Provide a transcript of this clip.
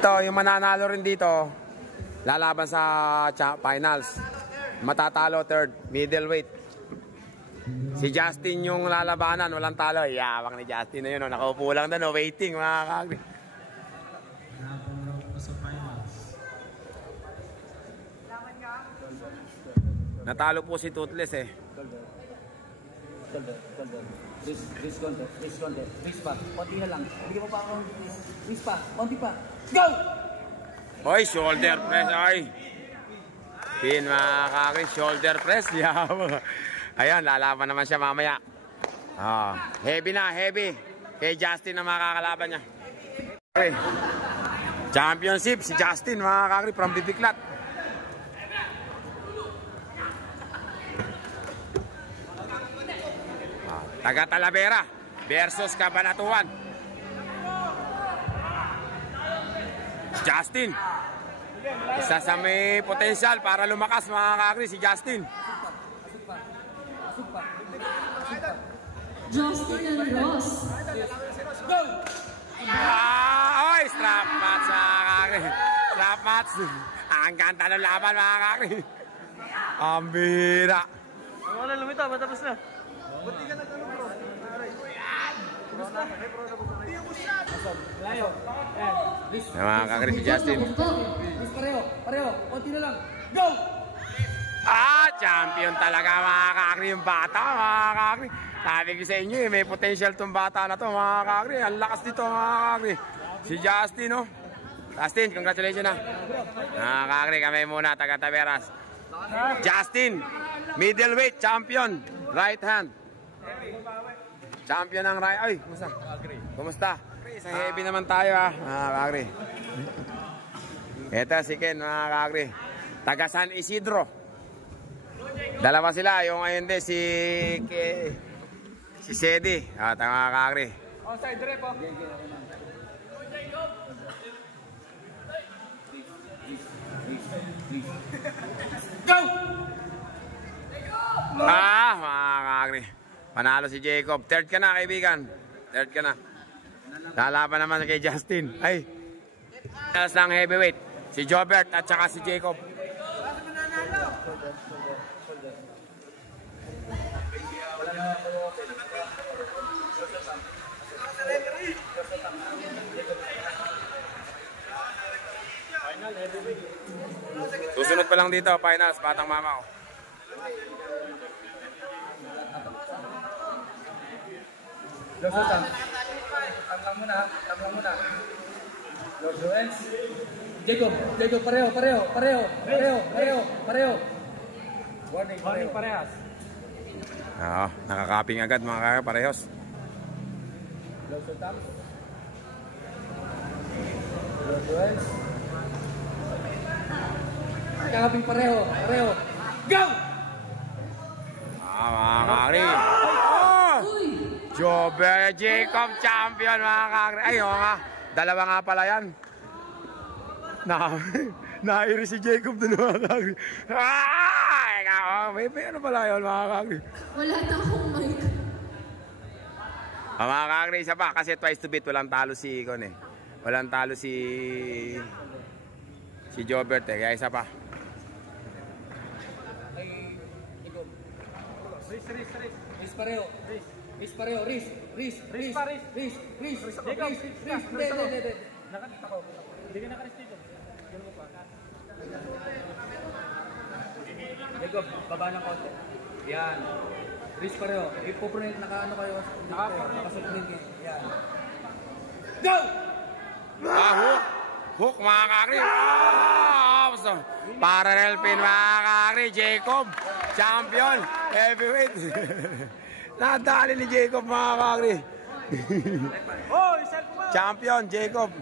Ito, yung mananalo rin dito, lalaban sa finals. Matatalo third, middleweight. Si Justin yung lalabanan, walang talo. Yawak ni Justin na yun, nakaupo lang doon, waiting mga kagri. Natalo po si Toothless eh. Risk konti. Risk pa. Konti na lang. Bigyan mo pa ako. Risk pa. Konti pa. Go! Hoy, shoulder press. Ay. Pin mga kagri, shoulder press. Ayan, lalaban naman siya mamaya. Heavy na, heavy. Kay Justin na makakalaban niya. Okay. Championship si Justin mga kagri from Bibiklat. Taga Talavera versus Cabanatuan. Justin. Isa sa may potensyal para lumakas mga kagri si Justin. Justin and Ross. Oy, strap match mga kagri. Strap match. Ang ganda ng laban mga kagri. Ang bira. Wala lumita, matapos na. Buti ka nagtanong bro. Layo. Mga kagri si Justin. Pareho. Konti na lang. Go! Champion talaga mga kagri yung bata mga kagri. Sabi ko sa inyo may potential tong bata na to mga kagri. Ang lakas dito mga kagri. Si Justin no. Justin, congratulations na. Mga kagri kami muna taga Taveras. Justin, middleweight champion, right hand. Champion ng right. Ay, kumusta? Kumusta? Sa heavy naman tayo mga kagri. Ito si Ken mga kagri. Taga San Isidro. Dalawa sila, yung ayun din si Sedi. Mga kagri. Side rep po. Go! Mga kagri. Panalo si Jacob. Third ka na kaibigan. Third ka na. Lalaban naman kay Justin. Ay. Talas ng heavyweight. Si Jobert at saka si Jacob. Susunod pa lang dito, finals, Batang Mamaw. Tam lang muna. Los Joens. Jacob, pareho. Warning parehas. Nakakaping agad mga kaya, parehos. Los Joens. Nakakaping pareho. Go! Mga kagri. Jobert Jacob champion mga kagri. Ay, nga. Dalawa nga pala yan. Nairi si Jacob dun mga kagri. May ano pala yun mga kagri. Wala na akong mic. Mga kagri, isa pa. Kasi twice to beat, walang talo si Icon eh. Walang talo si Jobert eh. Kaya isa pa. Riz pareho. Riz. Nakakita ko. Hindi ka nakaris dito. Ganun mo pa. Jacob, baba ng konti. Yan. Riz pareho. Ipoprint, naka-ano kayo. Nakasulprin kayo. Yan. Go! Hook mga kagri. Parallel pin mga kagri. Jacob, champion, heavyweight. Nadali ni Jacob mga kagri. Champion, Jacob.